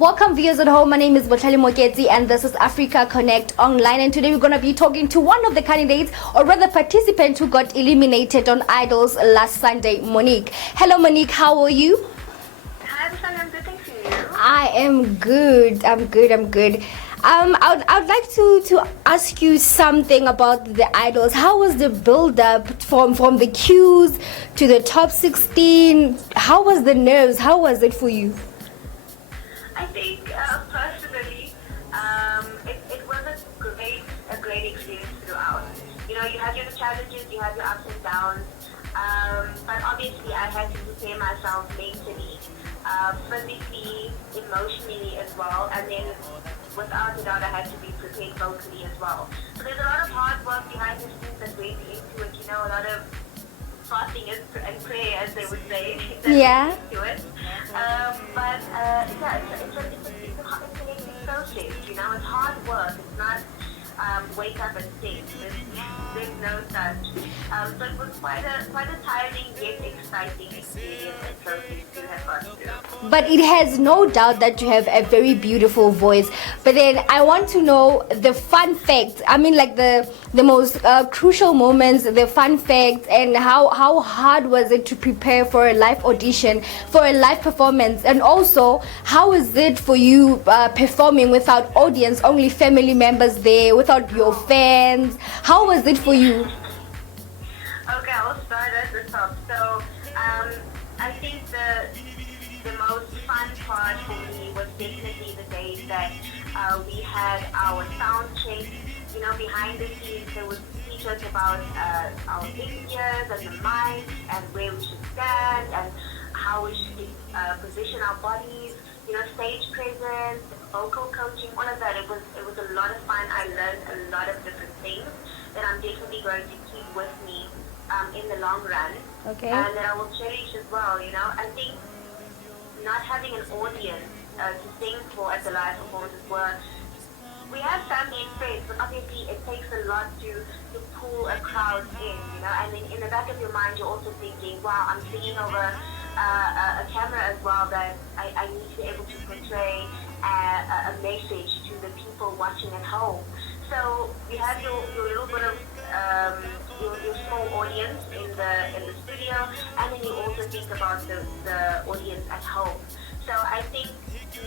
Welcome viewers at home. My name is Botlali Moketsi and this is Africa Connect Online, and today we're going to be talking to one of the candidates, or rather participants, who got eliminated on Idols last Sunday, Monique. Hello Monique, how are you? Hi, I'm good, thank you. I am good. I'm good. I'd like to ask you something about the Idols. How was the build up from the cues to the top 16? How was the nerves? How was it for you? I think personally, it was a great experience throughout. You know, you have your challenges, you have your ups and downs, but obviously I had to prepare myself mentally, physically, emotionally as well, and then without a doubt I had to be prepared vocally as well. So there's a lot of hard work behind the scenes that went into it, you know, a lot of fasting and prayer, as they would say. Yeah. To it. But yeah, it's a hectic process, you know, it's hard work. It's not wake up and sing. There's no such. So it was quite a tiring yet exciting experience and process to have gone through. But it has no doubt that you have a very beautiful voice. But then I want to know the fun facts. I mean, like the most crucial moments, the fun facts, and how hard was it to prepare for a live audition, for a live performance, and also how is it for you performing without audience, only family members there, without your fans? How was it for you? Okay, I'll start at the top. So, I think the most fun part for me was definitely the day that we had our sound check. You know, behind the scenes, there was features about our pictures and the mic and where we should stand and how we should position our bodies. You know, stage presence, vocal coaching, all of that. It was a lot of fun. I learned a lot of different things that I'm definitely going to keep with me in the long run. Okay. And that I will cherish as well, you know. I think not having an audience to sing for at the live performances we have family and friends, but obviously it takes a lot to pull a crowd in, you know. And then in the back of your mind, you're also thinking, wow, I'm singing over a camera as well, that I need to be able to portray a message to the people watching at home. So you have your little bit of your small audience in the studio, and then you also think about the audience at home. So I think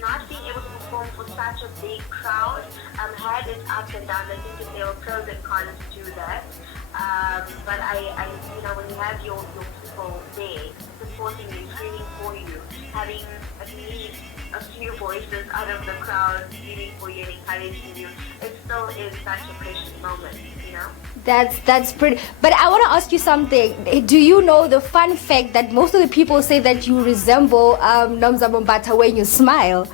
not being able to perform for such a big crowd had its ups and downs. I think that there were pros and cons to that. But I you know, when you have your people there supporting you, screaming for you, having at least a few voices out of the crowd screaming for you and encouraging you, it still is such a precious moment, you know? That's pretty. But I want to ask you something. Do you know the fun fact that most of the people say that you resemble Nomza Mombata when you smile?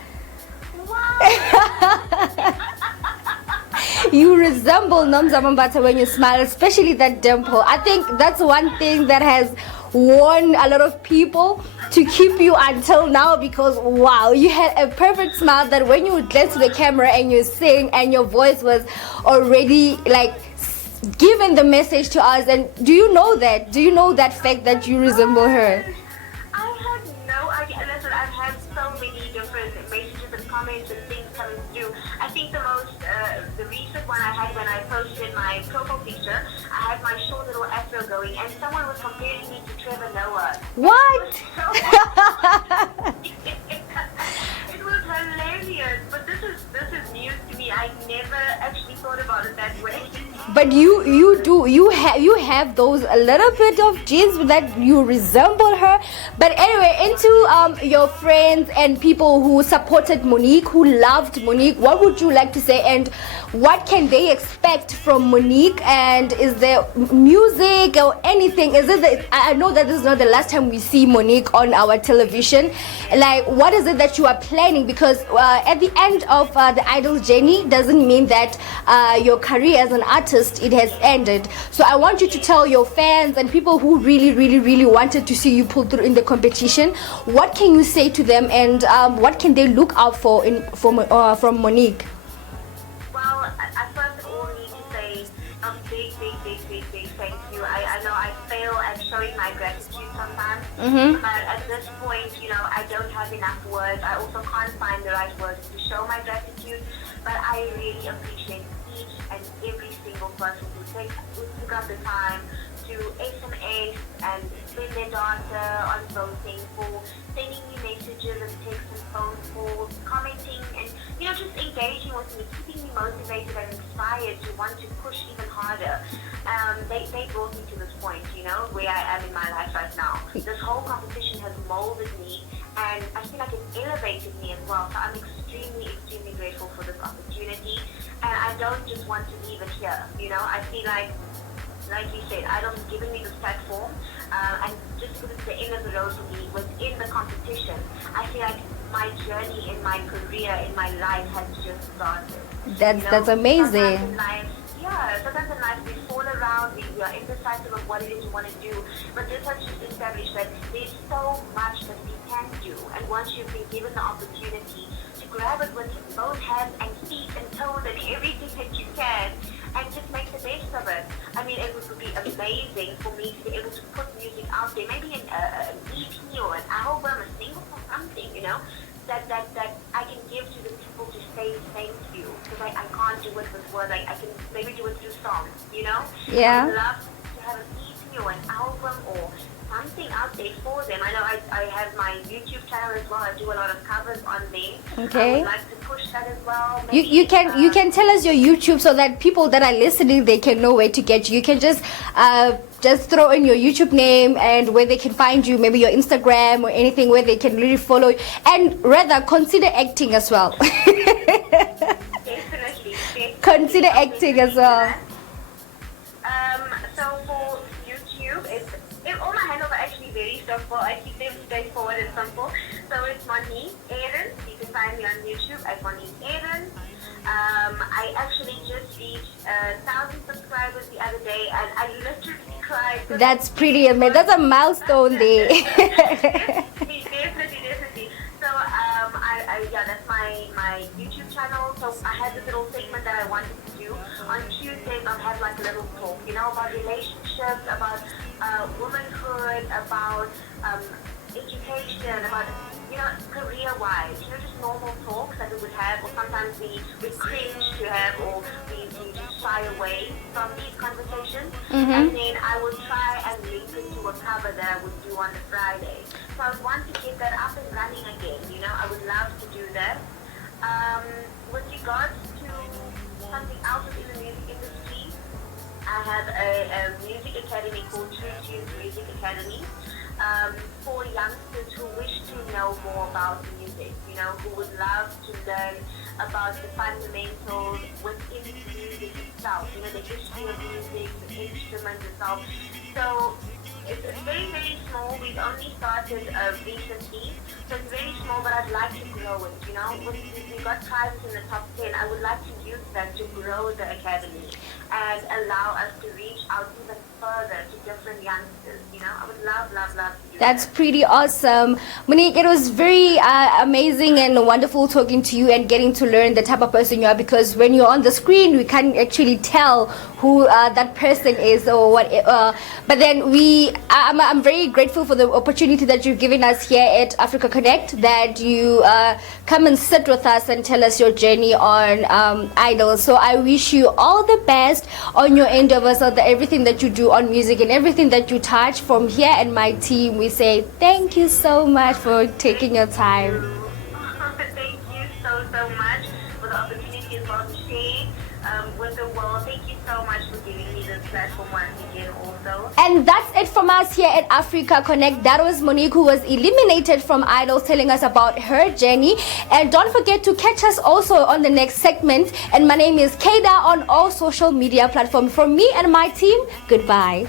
You resemble Nomza Mombata when you smile, especially that dimple. I think that's one thing that has won a lot of people to keep you until now, because wow, you had a perfect smile that when you would glance to the camera and you sing and your voice was already like giving the message to us. And do you know that fact that you resemble her? I had no idea. Listen, I've had so many different messages and comments and things coming through. I think the recent one I had when I posted my profile picture, I had my short little afro going, and someone was comparing me to Trevor Noah. What? It was hilarious, but this is news to me. I never actually thought about it that way. But you have those a little bit of genes that you resemble her. But anyway, into your friends and people who supported Monique, who loved Monique, what would you like to say, and what can they expect from Monique? And is there music or anything? Is it that I know that this is not the last time we see Monique on our television. Like, what is it that you are planning? Because at the end of the Idol journey doesn't mean that your career as an artist, it has ended. So I want you to tell your fans and people who really wanted to see you pull through in the competition, what can you say to them, and what can they look out for from Monique? Well, I first of all need to say a big thank you. I know I fail at showing my gratitude sometimes. Mm-hmm. But at this point, I don't have enough words. I also can't find the right words to show my gratitude. But I really appreciate each and every single person who took up the time to SMS and spend their data on voting, for sending me messages and texts and phone calls, commenting and just engaging with me, keeping me motivated and inspired to want to push even harder. They brought me to this point, where I am in my life right now. This whole competition has molded me, and I feel like it's elevated me as well. So I'm extremely, extremely grateful for this opportunity, and I don't just want to leave it here. I feel like you said, Idol's given me this platform, and just because it's the end of the road for me within the competition, I feel like my journey in my career, in my life has just started. That's amazing. Sometimes in life we fall around, we are indecisive of what it is we want to do, but this has just established that there's so much that we can do, and once you've been given the opportunity to grab it with both hands and feet and toes and everything that you can, and just make the best of it. I mean, it would be amazing for me to be able to put music out there, maybe an EP or an album, a single or something, that I can give to the people to say thank you. Because I can't do it with words. I can maybe do it through songs, Yeah. I would love to have an EP or an album or something out there for them. I know I have my YouTube channel as well. I do a lot of covers on there. Okay. I would like to push that as well. You can tell us your YouTube so that people that are listening, they can know where to get you. You can just throw in your YouTube name and where they can find you, maybe your Instagram or anything where they can really follow you. And rather consider acting as well. Definitely. Consider acting as well. So for YouTube, all my handles are actually very simple. I keep them straightforward and simple. So it's Monique Aaron. You can find me on YouTube as Monique Aaron. I actually just reached 1,000 subscribers the other day, and I literally cried. That's pretty amazing. That's a milestone there. Definitely. So that's my YouTube channel. So I have this little segment that I wanted to do. On Tuesdays, I'll have like a little talk, about relationships, about womanhood, about education, about career-wise, just normal talks that we would have, or sometimes we cringe to have, or we just shy away from these conversations. Mm-hmm. And then I would try and link it to a cover that I would do on the Friday. So I would want to get that up and running again. I would love to do that. With regards to something else within the music industry, I have a music academy called True Tunes Music Academy. For youngsters who wish to know more about music, who would love to learn about the fundamentals within the music itself, the history of music, the instrument itself. So it's very, very small. We've only started recently, so it's very small, but I'd like to grow it, We got prizes in the top 10. I would like to use that to grow the academy and allow us to reach out even further to different youngsters, I would love to do That's that. pretty awesome. Monique, it was very amazing and wonderful talking to you and getting to learn the type of person you are, because when you're on the screen, we can't actually tell who that person is or what. But then I'm very grateful for the opportunity that you've given us here at Africa Connect, that you come and sit with us and tell us your journey on Idol. So I wish you all the best on your endeavors, or everything that you do on music and everything that you touch. From here and my team, we say thank you so much for taking your time. Thank you so much for the opportunity as well to share with the world. Thank you so much for giving me this platform once again also. And that's it from us here at Africa Connect. That was Monique, who was eliminated from Idols, telling us about her journey. And don't forget to catch us also on the next segment. And my name is Kada on all social media platforms. From me and my team, goodbye.